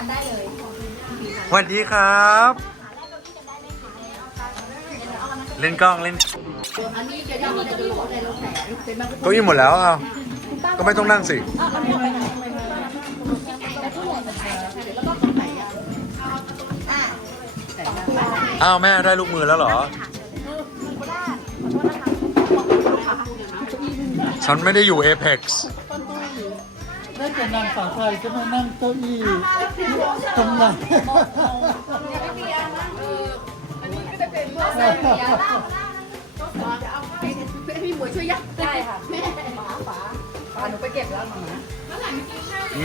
านได้เลยสวัสดีครับ เล่นกล้องเล่นอันนี้จะยังมีจะรู้ในรถแหนเป็นมาเก้าอี้หมดแล้วเอาก็ไม่ต้องนั่งสิอันนี้ไปไหนแต่ผู้ใหญ่จะใช้แล้วก็ตรงไหนอะอ่าอ้าวแม่ได้ลูกมือแล้วเหรอ ฉันไม่ได้อยู่ Apex ถ้าจะนั่งฝั่งไทยจะมานั่งเก้าอี้ตรงไหนพี่หมวยช่วยยัดได้ค่ะแม่ป๋าป๋าป๋าหนูไปเก็บแล้วมา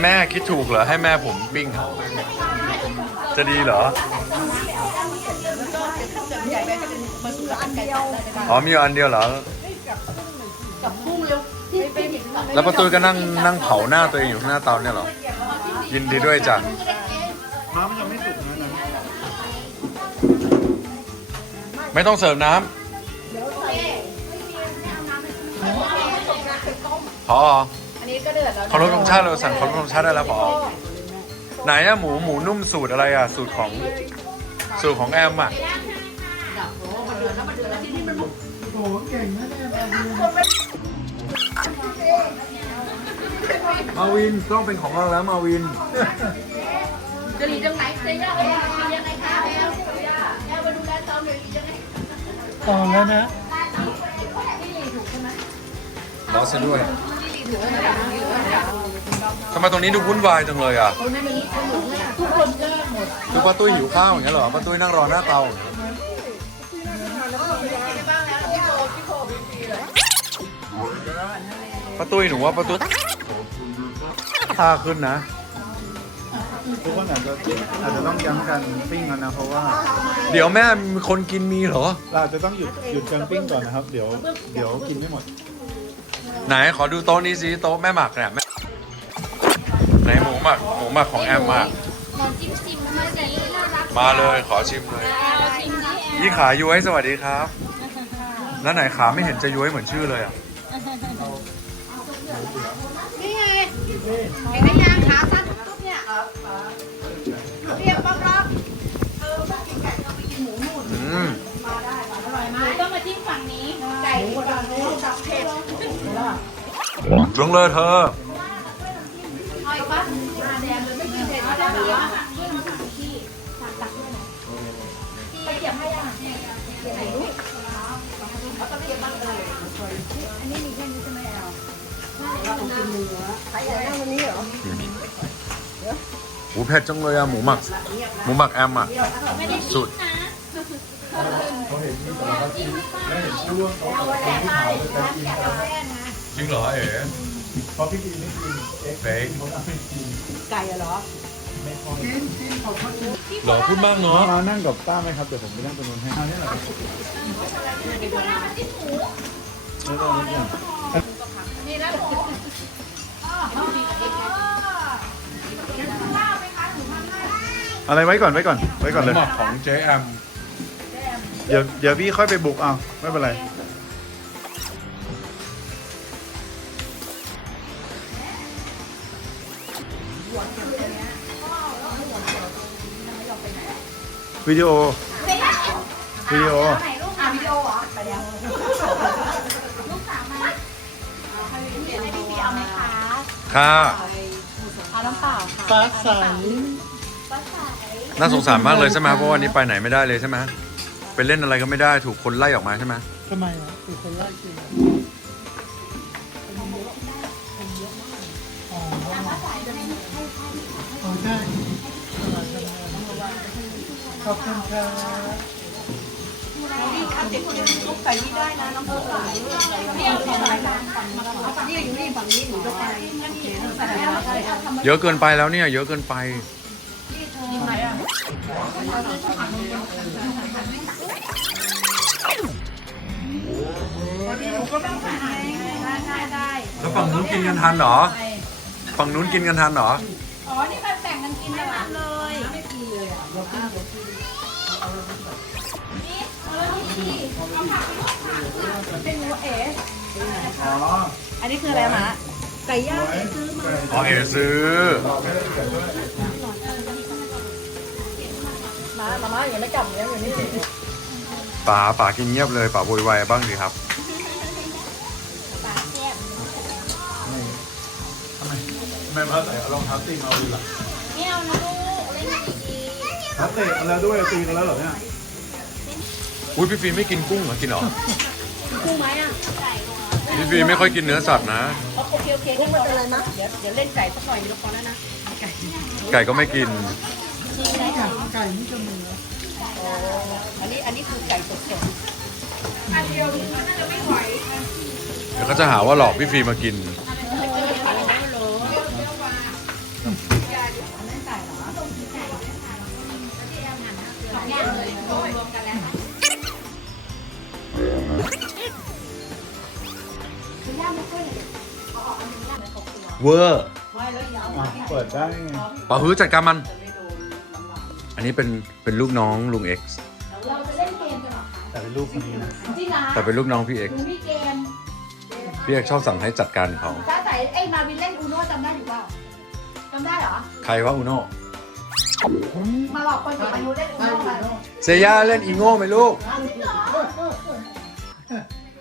แม่คิดถูกเหรอ ให้แม่ผมปิ้งเขาจะดีเหรอใหญ่ไปก็เป็นมาสู่อันเดียวอ๋อมีอยู่อันเดียวเหรอ แล้วประตูก็นั่งนั่งเผาหน้าตัวเองอยู่ข้างหน้าเตาเนี่ยเหรอ ยินดีด้วยจ้ะม้ามันยังไม่สุกนะนะไม่ต้องเสิร์ฟน้ำพออันนี้ก็เดือดแล้วเคารพธงชาติเราสั่งเคารพธงชาติได้แล้วพอไหนอะหมูหมูนุ่มสูตรอะไรอะสูตรของสูตรของแอมอะโอ้โหเก่งนะเนี่ย มาวินมาวินต้องเป็นของเราแล้วมาวิน จะหลีตรงไหนจะย่าไปยังไงคะแอลแอลมาดูแลเตาหน่อยยังไงต่อแล้วนะรอซะด้วยทำไมตรงนี้ดูวุ่นวายจังเลยอะทุกคนก็หมดดูป้าตุ้ยหิวข้าวอย่างเงี้ยเหรอป้าตุ้ยนั่งรอหน้าเตาอย่างเงี้ย ป้าตุ้ยหนูว่าป้าตุ้ยท่าขึ้นนะ ทุกคนอาจจะอาจจะต้องย้ำกันปิ้งแล้วนะเพราะว่า เดี๋ยวแม่มีคนกินมีเหรอ เราอาจจะต้องหยุดหยุดการปิ้งก่อนนะครับ เดี๋ยวเดี๋ยวกินไม่หมด ไหนขอดูโต๊ะนี้สิโต๊ะแม่หมักเนี่ยแม่ไหนหมูหมักหมูหมักของแอมหมักลองจิ้มซิมมาสิน่ารักมาเลยขอชิมเลยแอลชิมดิแอลยี่ขาย้วยสวัสดีครับ แล้วไหนขาไม่เห็นจะย้วยเหมือนชื่อเลยอะ นี่ไงเห็นไหมยางขาสั้นตุ๊บเนี่ยเรียบป๊อกป๊อกเออต้องกินไก่ต้องไปกินหมูนู่นอืมอร่อยไหมต้องมาจิ้มฝั่งนี้ ไก่ฝั่งนู้นกับเผ็ดลงเลยเธอหอยปั๊บมาแดงเลยไม่กินเผ็ดไม่ได้หรอพี่ตักตักด้วยนะไปเก็บให้ยังไหนลูกเขาต้องเก็บบ้างเลยอันนี้มีแค่นี้ใช่ไหมแอล หูเผ็ดจังเลยอะหมูหมัก หมูหมักแอมอะสุดจริงเหรอเอ๋เพราะพี่ดีไม่กินเฟกเขาไม่กินไก่เหรอกินกินขอบคุณเหรอพูดมากเนาะมานั่งกับป้าไหมครับเดี๋ยวผมไปนั่งตรงนู้นให้เอันนี้เหรอแล้วตรง นี้อย่างนี่นะหมูอะไรไว้ก่อนไว้ก่อน ไว้ก่อนเลย หมักของเจแอมเดี๋ยวเดี๋ยวพี่ค่อยไปบุกเอาไม่เป็นไร วิดีโอ วิดีโอ ไหนลูกอะวิดีโอเหรอไปแล้วลูกสาว ไหมคะค่ะเอาน้ำเปล่าค่ะฟ้าใสน่าสงสารมากเลยใช่ไหมเพราะวันนี้ไปไหนไม่ได้เลยใช่ไหมไปเล่นอะไรก็ไม่ได้ถูกคนไล่ออกมาใช่ไหมทำไมอะคือคนไล่กินอ๋ออ๋อได้ขอบคุณครับนี่คันเด็กคนนี้ลูกใส่นี่ได้นะน้ำพุไหลเที่ยวที่ไหนนะ นี่อยู่นี่ฝั่งนี้หนูจะไปใส่แล้วใช่เยอะเกินไปแล้วเนี่ย เยอะเกินไป ได้ได้แล้วฝั่งนู้นกินกันทันเหรอ ฝั่งนู้นกินกันทันเหรอ อ๋อ นี่มันแบ่งกันกินได้ทันเลยไม่กินเลยอะเรากินเรากินนี่เออนี่เอาผักไปลวกผักเป็นหมูเอ๋ อ๋อ อันนี้คืออะไรมะไก่ย่างซื้อมาอ๋อเอ๋ซื้อมาม่าอย่างไม่กลับเนี้ยอยู่นี่ป๋าป๋ากินเงียบเลยป๋าโวยวายบ้างดีครับปลาแซ่บทำไมแม่มาใส่รองเท้าตีมาดีล่ะไม่เอานะลูกเล่นดีทับเตะแล้วด้วยตีกันแล้วเหรอเนี่ยอุ้ยพี่ฟีไม่กินกุ้งเหรอกินเหรอๆกุ้งไหมอะ พี่ฟีไม่ค่อยกินเนื้อสัตว์นะ โอเคโอเคกุ้งไม่เป็นไรนะเดี๋ยวเดี๋ยวเล่นไก่สักหน่อยเดียวพอแล้วนะไก่ก็ไม่กินจริงไหมไก่ไก่นี่จะมีอันนี้อันนี้คือไก่สดเดี๋ยวเขาจะหาว่าหลอกพี่ฟีมากิน เวอร์เปิดได้ไงป๋าฮื้อจัดการมัน อันนี้เป็นเป็นลูกน้องลุงเอ็กซ์เราจะเล่นเกมกันเหรอคะแต่เป็นรูปคนนี้นะจริงเหรอแต่เป็นลูกน้องพี่เอ็กดูซ์มีเกมพี่เอ็กซ์ชอบสั่งให้จัดการเขา ถ้าใส่ไอ้มาวินเล่นอูโน่จำได้หรือเปล่าจำได้เหรอ ใครว่าอุโน่มาหลอกคนสูงอายุเล่นอูโน่ไปเซย่าเล่นอีโง่ไหมลูกอ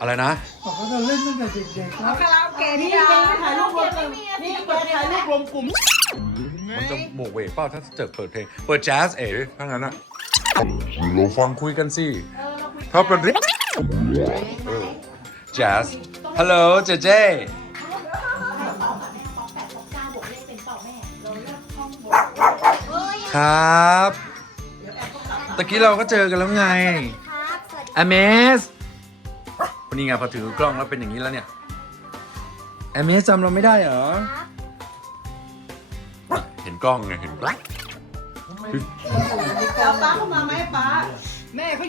ะไรนะบอกว่าเราเล่นตั้งแต่เด็กๆแล้วคาราโอเกะนี่เกมถ่ายรูปรวมกลุ่มนี่เปิดถ่ายรูปรวมกลุ่มมันจะโหมกเวกเปล่าถ้าเจอเปิดเพลงเปิดแจ๊สเอ๋ทั้งนั้นอะเราฟังคุยกันสิเออเราคุยถ้าเป็นริแจ๊สฮัลโหลเจเจครับตะกี้เราก็เจอกันแล้วไงอเมสวั นนี้ไงพอถือกล้องแล้วเป็นอย่างนี้แล้วเนี่ยอเมสจำเราไม่ได้เหรอ เห็นกล้องไงเห็นกล้องเอาป้าเข้ามาไหมป้า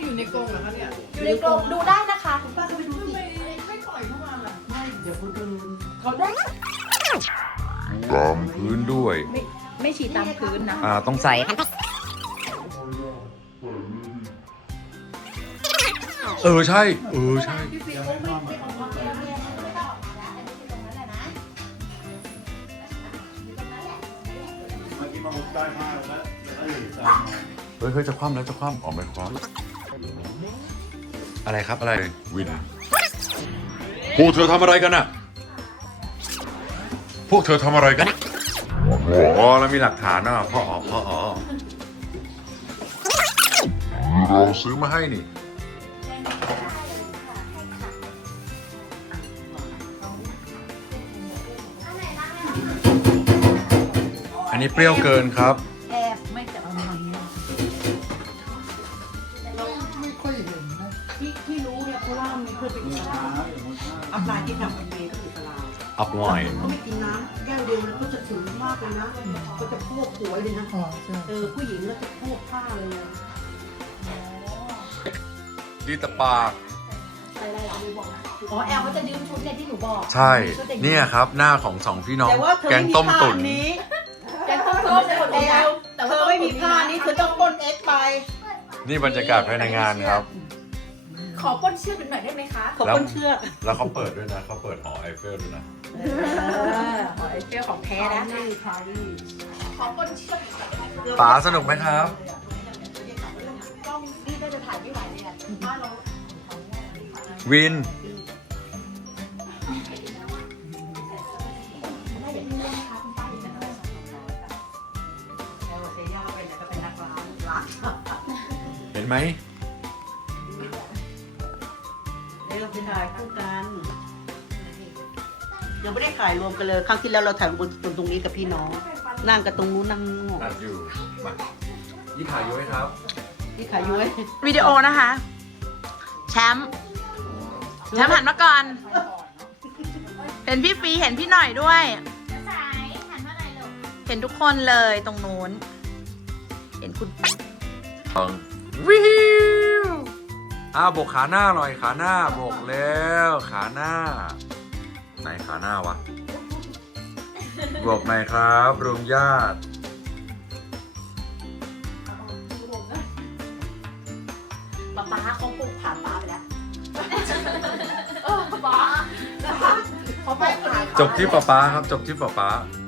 อยู่ในกรงดูได้นะคะคุณป้าเข้าไปดูสิเดี๋ยวคุณดูเขาได้ตามพื้นด้วย ไม่ไม่ฉีดตามพื้นนะอ่าต้องใส่ เออใช่เออใช่เมื่อกี้มามุดใต้ผ้าแล้วแล้วก็อยู่ตามเฮ้ยเฮ้ยจะคว่ำแล้วจะคว่ำออกไปคว่ำอะไรครับอะไรวินพวกเธอทำอะไรกันน่ะ พวกเธอทำอะไรกันอ๋อแล้วมีหลักฐานอะพ่ออ๋อพ่ออ๋อเราซื้อมาให้นี่ อันนี้เปรี้ยวเกินครับ แอบไม่จะประมาณนี้เราไม่ค่อยเห็นนะที่ที่รู้เนี่ยเพราะว่ามีเพื่อนไปกินปลาช้าอย่างนั้นอัพไลน์ที่ทำกับเมย์ก็อยู่ปลาอัพไวน์เขาไม่กินน้ำแก้วเดียวมันก็จะถึงมากเลยนะก็จะพวกหัวเลยนะอ๋อใช่เออผู้หญิงแล้วจะพวกผ้าเลยนะดีแตะปาก อะไรเอาไปบอกนะอ๋อแอลเขาจะยืมชุดเนี่ยที่หนูบอกใช่ ชุดอย่างเนี่ยครับ หน้าของสองพี่น้อง แต่ว่าเธอแกไม่งมีต้มผ้าตุ๋น อันนี้แกงต้ม ส้มจะหมดแล้วแต่เธว่าอไม่มีผ้านี้คือต้องปล้นเอ็กซ์ไป นี่บรรยากาศภายในงานครับ ขอป้นเชือกเป็นหน่อยได้ไหมคะขอปล้นเชือกแล้วเขาเปิดด้วยนะเขาเปิดหอไอเฟลด้วยนะเออขอไอ้เชือกของแท้นะขอป้นเชือกหน่อยได้ไหมคะป๋าสนุกไหมครับกล้องนี่น่าจะถ่ายไม่ไหวเลยอะบ้าน ไหมเดี๋ยวเราไปถ่ายคู่กันยังไม่ได้ถ่ายรวมกันเลย ครั้งที่แล้วเราถ่ายบนตรงนี้กับพี่น้อง นั่งกันตรงนู้นนั่งงอกตัดอยู่มายี่ขาย้อยครับที่ขาย้วยวิดีโอนะคะ แชมป์แชมป์หันมาก่อน เห็นพี่ฟีเห็นพี่หน่อยด้วย สายหันมาหน่อยลูก เห็นทุกคนเลยตรงนู้น เห็นคุณ วิวอ้าวโบกขาหน้าหน่อยขาหน้าโบกแล้วขาหน้า ไหนขาหน้าวะโบกหน่อยครับรวมญาติป๊าป๊าเขาปลุกผ่านป๊าไปแล้วเออป๊าเขาไปผ่าน จบที่ป๊าป๊าครับ จบที่ป๊าป๊าป